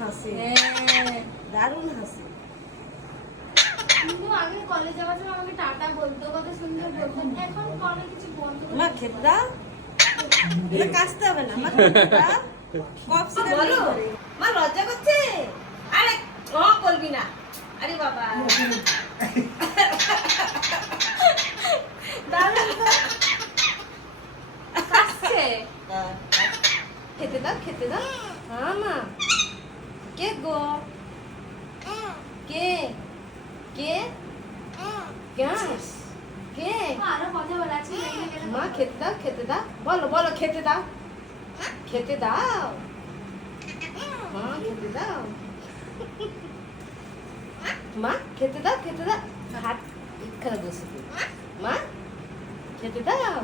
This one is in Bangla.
হাসে, হ্যাঁ দারুণ হাসে। কিন্তু আগে কলেজ যাওয়ার সময় আমাকে টাটা বলতো, কত সুন্দর বলতো। এখন কলে কিছু বন্ধ করে মা খেতে দাও, এটা কাটতে হবে না। মা খেতে দাও, কপ সিরাপ বলো করে। মা লজ্জা করছে। আরে ও বলবি না। আরে বাবা দারুণ তো। কাশছে। খেতে দাও, খেতে দাও। হ্যাঁ মা। কে গো? কে? কে? কে? আরো কথা বলা আছে। মা খেতে দাও, খেতে দাও। বলো বলো খেতে দাও, খেতে দাও। মা খেতে দাও। মা খেতে দাও, খেতে দাও। হাত এখানে বসে মা খেতে দাও।